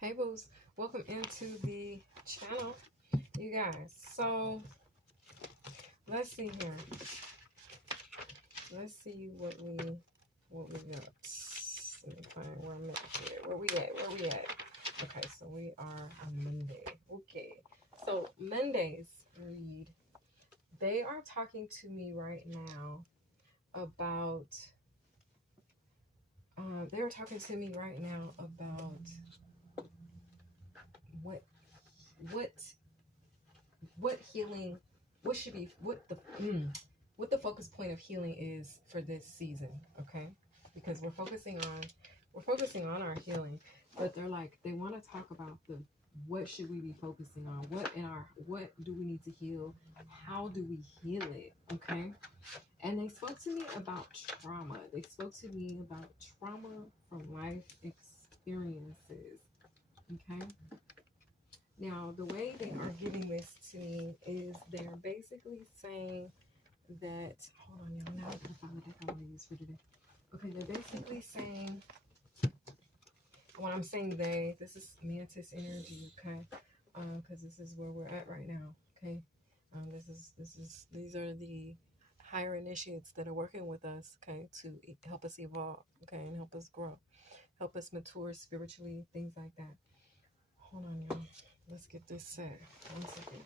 Hey boos, welcome into the channel, you guys. So let's see here. Let's see what we got. Let me find where I'm at here. Where we at? Okay, so we are on Monday. Okay, so Monday's read. They are talking to me right now about. They are talking to me right now about what healing, what should be, what the focus point of healing is for this season. Okay, because we're focusing on our healing, but they're like, they want to talk about the what should we be focusing on, what do we need to heal, how do we heal it. Okay, and they spoke to me about trauma. They spoke to me about trauma from life experiences. Okay, now, the way they are giving this to me is they're basically saying that, hold on, y'all, now I gotta find the deck I want to use for today. Okay, they're basically saying, when I'm saying they, this is mantis energy, okay? Because this is where we're at right now, okay? These are the higher initiates that are working with us, okay, to help us evolve, okay, and help us grow, help us mature spiritually, things like that. Hold on, y'all. Let's get this set. 1 second.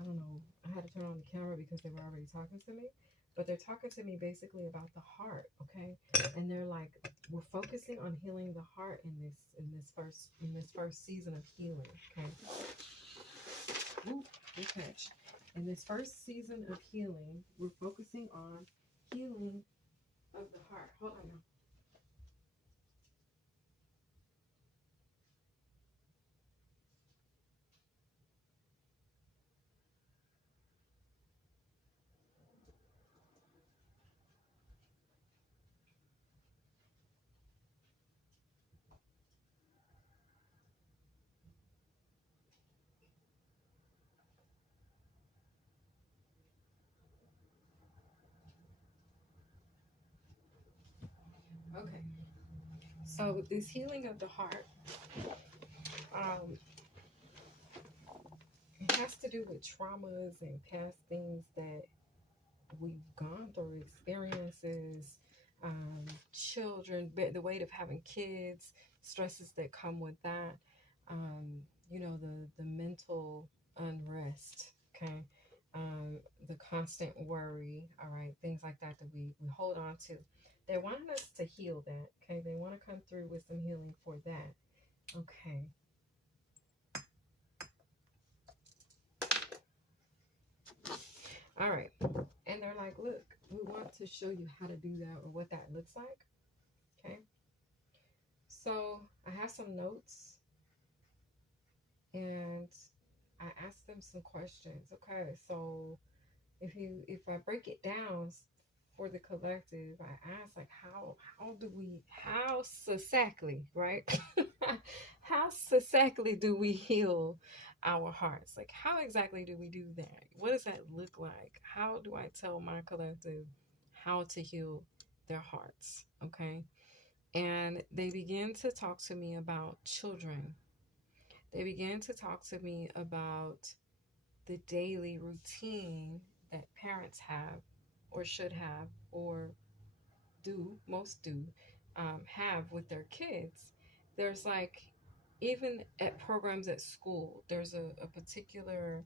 I don't know. I had to turn on the camera because they were already talking to me. But they're talking to me basically about the heart, okay? And they're like, we're focusing on healing the heart in this first season of healing, okay? Ooh, good catch. In this first season of healing, we're focusing on healing of the heart. Hold on now. Okay. So this healing of the heart, it has to do with traumas and past things that we've gone through, experiences, children, the weight of having kids, stresses that come with that, the mental unrest, okay, the constant worry, all right, things like that we hold on to. They want us to heal that, okay? They want to come through with some healing for that, okay? All right. And they're like, look, we want to show you how to do that or what that looks like. Okay. So I have some notes and I asked them some questions. Okay. So if I break it down for the collective, I ask like how exactly, right? How exactly do we heal our hearts? Like, how exactly do we do that? What does that look like? How do I tell my collective how to heal their hearts? Okay. And they begin to talk to me about children. They began to talk to me about the daily routine that parents have or should have or most do have with their kids. There's like, even at programs at school, there's a particular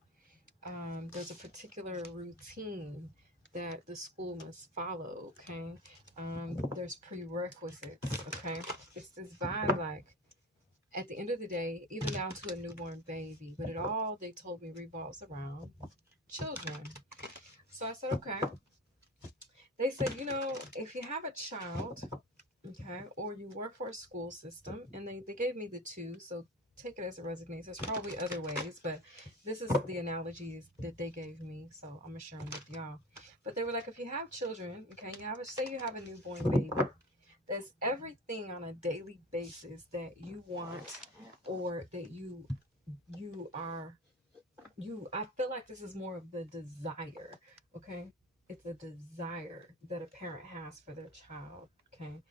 routine that the school must follow, okay? There's prerequisites, okay? It's this vibe like, at the end of the day, even down to a newborn baby, but it all, they told me, revolves around children. So I said, okay. They said, if you have a child, okay, or you work for a school system, and they gave me the two, so take it as a resignation. There's probably other ways, but this is the analogies that they gave me, so I'm gonna share them with y'all. But they were like, if you have children, okay, say you have a newborn baby, there's everything on a daily basis that you want, or that I feel like this is more of the desire, okay? It's a desire that a parent has for their child, okay?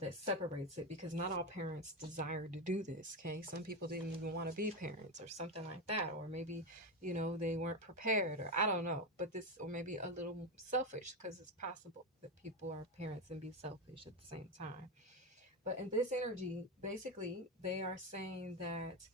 that separates it, because not all parents desire to do this. Okay, some people didn't even want to be parents or something like that, or maybe, you know, they weren't prepared, or I don't know, but this, or maybe a little selfish, because it's possible that people are parents and be selfish at the same time. But in this energy, basically, they are saying that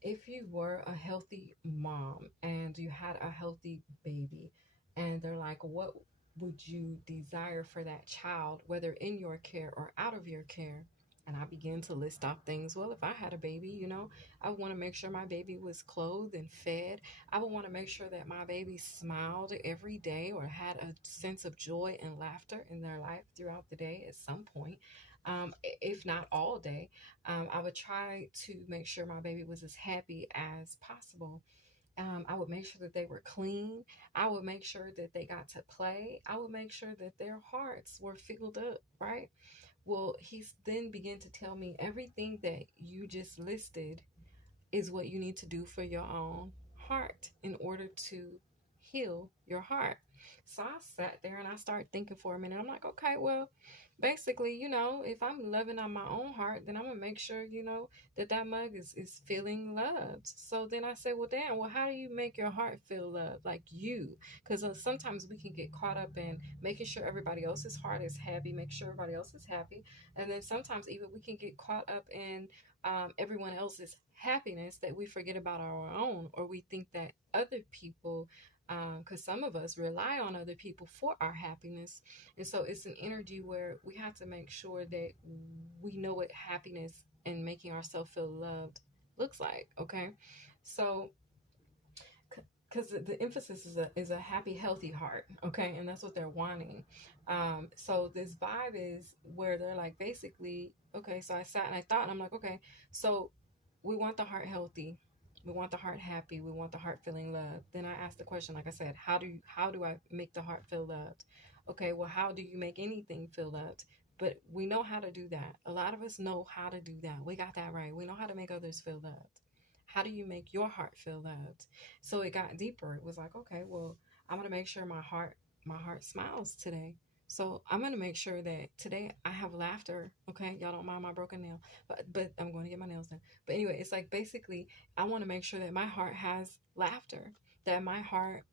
if you were a healthy mom and you had a healthy baby, and they're like, what would you desire for that child, whether in your care or out of your care? And I began to list off things. Well, if I had a baby, you know, I would want to make sure my baby was clothed and fed. I would want to make sure that my baby smiled every day or had a sense of joy and laughter in their life throughout the day at some point, if not all day. I would try to make sure my baby was as happy as possible. I would make sure that they were clean. I would make sure that they got to play. I would make sure that their hearts were filled up, right? Well, he's then began to tell me everything that you just listed is what you need to do for your own heart in order to heal your heart. So I sat there and I started thinking for a minute. I'm like, okay, well, basically, you know, if I'm loving on my own heart, then I'm gonna make sure, you know, that that mug is feeling loved. So then I said, well, damn, well, how do you make your heart feel loved, like you? Because sometimes we can get caught up in making sure everybody else's heart is happy, make sure everybody else is happy, and then sometimes even we can get caught up in everyone else's happiness, that we forget about our own, or we think that other people, because some of us rely on other people for our happiness. And so it's an energy where we have to make sure that we know what happiness and making ourselves feel loved looks like. Okay, so because the emphasis is a happy, healthy heart. Okay, and that's what they're wanting. So this vibe is where they're like, basically, okay, so I sat and I thought, and I'm like, okay, so we want the heart healthy, we want the heart happy, we want the heart feeling loved. Then I asked the question, like I said, how do I make the heart feel loved? Okay, well, how do you make anything feel loved? But we know how to do that. A lot of us know how to do that. We got that right. We know how to make others feel loved. How do you make your heart feel loved? So it got deeper. It was like, okay, well, I'm gonna make sure my heart smiles today. So I'm gonna make sure that today I have laughter. Okay, y'all don't mind my broken nail, but I'm going to get my nails done. But anyway, it's like, basically, I want to make sure that my heart has laughter, that my heart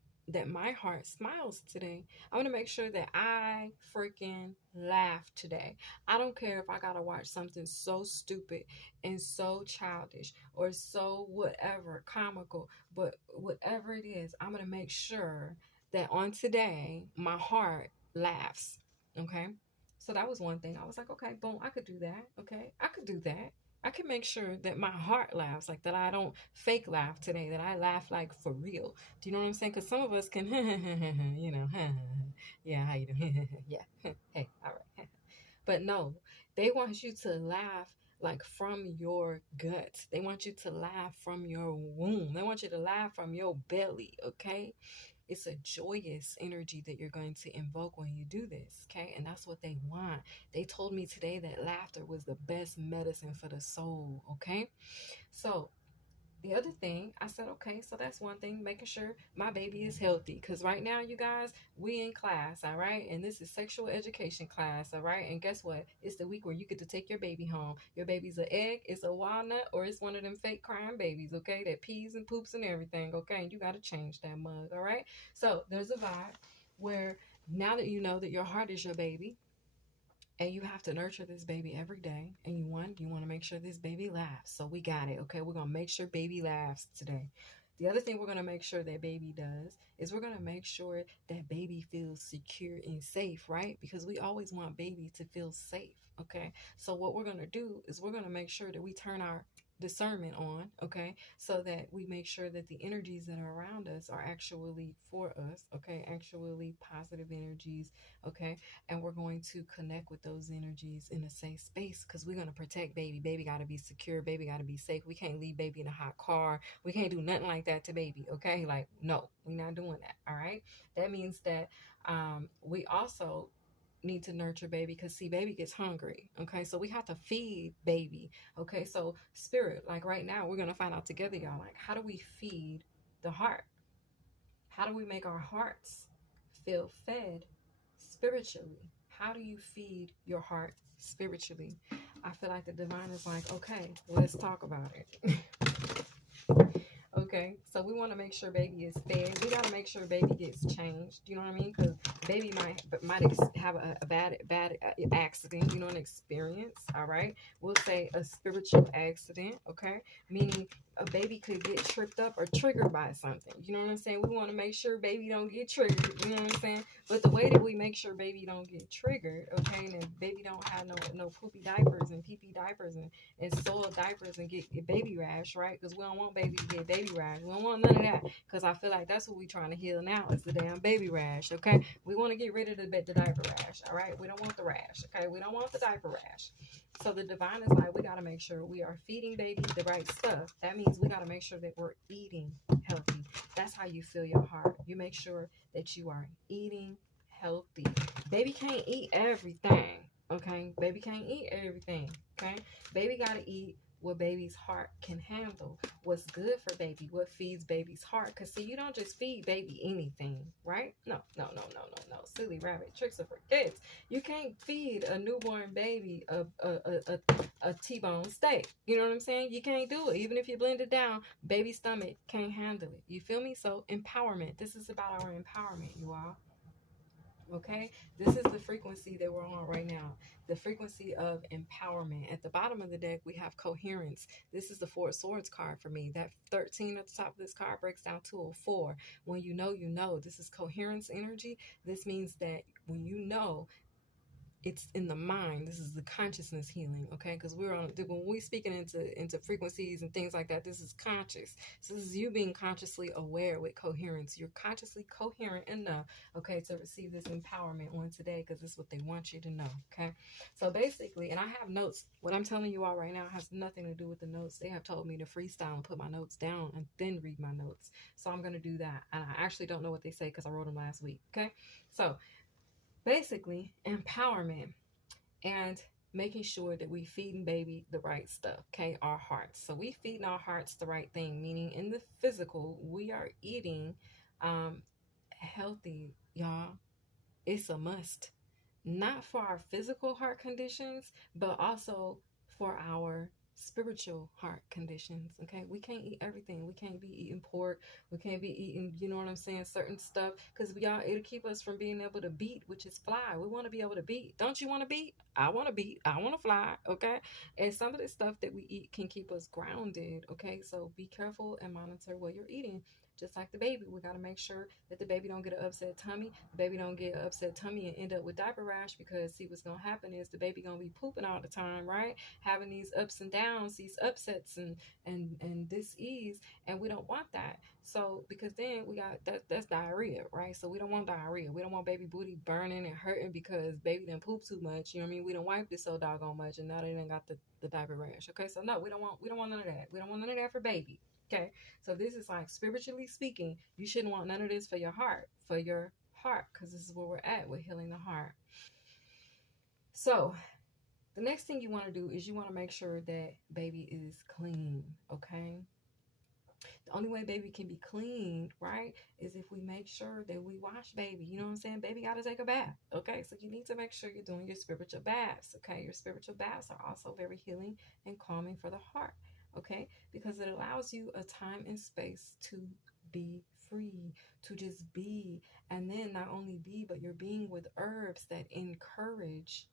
smiles today. I want to make sure that I freaking laugh today. I don't care if I gotta watch something so stupid and so childish or so whatever comical, but whatever it is, I'm gonna make sure that on today my heart laughs. Okay, so that was one thing. I was like, okay, boom, I could do that. Okay, I could do that. I can make sure that my heart laughs, like that I don't fake laugh today, that I laugh like for real. Do you know what I'm saying? Because some of us can, you know, yeah, how you doing? Yeah, hey, all right. But no, they want you to laugh like from your gut. They want you to laugh from your womb. They want you to laugh from your belly, okay? It's a joyous energy that you're going to invoke when you do this, okay? And that's what they want. They told me today that laughter was the best medicine for the soul, okay? So the other thing, I said, okay, so that's one thing, making sure my baby is healthy. Because right now, you guys, we in class, all right? And this is sexual education class, all right? And guess what? It's the week where you get to take your baby home. Your baby's an egg, it's a walnut, or it's one of them fake crying babies, okay? That pees and poops and everything, okay? And you got to change that mug, all right? So there's a vibe where now that you know that your heart is your baby, and you have to nurture this baby every day, and you want to make sure this baby laughs. So we got it. Okay, we're gonna make sure baby laughs today. The other thing we're gonna make sure that baby does is we're gonna make sure that baby feels secure and safe, right? Because we always want baby to feel safe. Okay, so what we're gonna do is we're gonna make sure that we turn our discernment on, okay, so that we make sure that the energies that are around us are actually for us, okay, actually positive energies, okay. And we're going to connect with those energies in a safe space, because we're going to protect baby. Baby got to be secure, baby got to be safe. We can't leave baby in a hot car, we can't do nothing like that to baby, okay? Like, no, we're not doing that. All right, that means that we also need to nurture baby, because see, baby gets hungry, okay? So we have to feed baby, okay? So spirit, like right now we're going to find out together, y'all, like, how do we feed the heart? How do we make our hearts feel fed spiritually? How do you feed your heart spiritually. I feel like the divine is like, okay, let's talk about it. Okay, so we want to make sure baby is fed. We got to make sure baby gets changed. You know what I mean? Because baby might have a bad accident. You know, an experience. All right, we'll say a spiritual accident. Okay, meaning a baby could get tripped up or triggered by something. You know what I'm saying? We want to make sure baby don't get triggered. You know what I'm saying? But the way that we make sure baby don't get triggered, okay, and baby don't have no poopy diapers and pee pee diapers and soiled diapers and get baby rash, right? Because we don't want baby to get baby rash. We don't want none of that. Because I feel like that's what we're trying to heal now is the damn baby rash, okay? We want to get rid of the diaper rash, all right? We don't want the rash, okay? We don't want the diaper rash. So the divine is like, we got to make sure we are feeding baby the right stuff. That means we got to make sure that we're eating healthy. That's how you fill your heart. You make sure that you are eating healthy. Baby can't eat everything. Okay, baby can't eat everything. Okay, baby gotta eat what baby's heart can handle, what's good for baby, what feeds baby's heart. Because see, you don't just feed baby anything, right? No, no, no, no, no, no. Silly rabbit tricks are for kids. You can't feed a newborn baby a T-bone steak. You know what I'm saying? You can't do it. Even if you blend it down, baby's stomach can't handle it. You feel me? So empowerment. This is about our empowerment, you all. Okay, this is the frequency that we're on right now, the frequency of empowerment. At the bottom of the deck we have coherence. This is the Four of Swords card for me. That 13 at the top of this card breaks down to a 4. When you know, you know. This is coherence energy. This means that when you know, it's in the mind. This is the consciousness healing, okay? Because we're on, when we speaking into frequencies and things like that, this is conscious. So this is you being consciously aware with coherence. You're consciously coherent enough, okay, to receive this empowerment on today, because this is what they want you to know, okay? So basically, and I have notes. What I'm telling you all right now has nothing to do with the notes. They have told me to freestyle and put my notes down and then read my notes. So I'm going to do that. And I actually don't know what they say because I wrote them last week, okay? So basically, empowerment and making sure that we feeding baby the right stuff, okay? Our hearts. So we feeding our hearts the right thing, meaning in the physical, we are eating healthy, y'all. It's a must. Not for our physical heart conditions, but also for our spiritual heart conditions. Okay, we can't eat everything. We can't be eating pork. We can't be eating, you know what I'm saying, certain stuff, because it'll keep us from being able to beat, which is fly. We want to be able to beat. Don't you want to beat? I want to beat. I want to fly. Okay, and some of the stuff that we eat can keep us grounded. Okay, so be careful and monitor what you're eating. Just like the baby, we got to make sure that the baby don't get an upset tummy. The baby don't get an upset tummy and end up with diaper rash, because see, what's going to happen is the baby going to be pooping all the time, right? Having these ups and downs, these upsets and dis-ease, and we don't want that. So because then we got that's diarrhea, right? So we don't want diarrhea. We don't want baby booty burning and hurting because baby didn't poop too much. You know what I mean? We don't wipe it so doggone much, and now they done got the diaper rash. Okay, so no, we don't want none of that. We don't want none of that for baby. Okay, so this is like, spiritually speaking, you shouldn't want none of this for your heart, because this is where we're at with healing the heart. So the next thing you want to do is you want to make sure that baby is clean, okay? The only way baby can be clean, right, is if we make sure that we wash baby. You know what I'm saying? Baby got to take a bath, okay? So you need to make sure you're doing your spiritual baths, okay? Your spiritual baths are also very healing and calming for the heart, okay? Because it allows you a time and space to be free, to just be. And then not only be, but you're being with herbs that encourage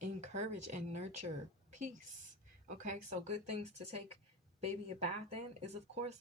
and nurture peace. Okay, so good things to take baby a bath in is, of course,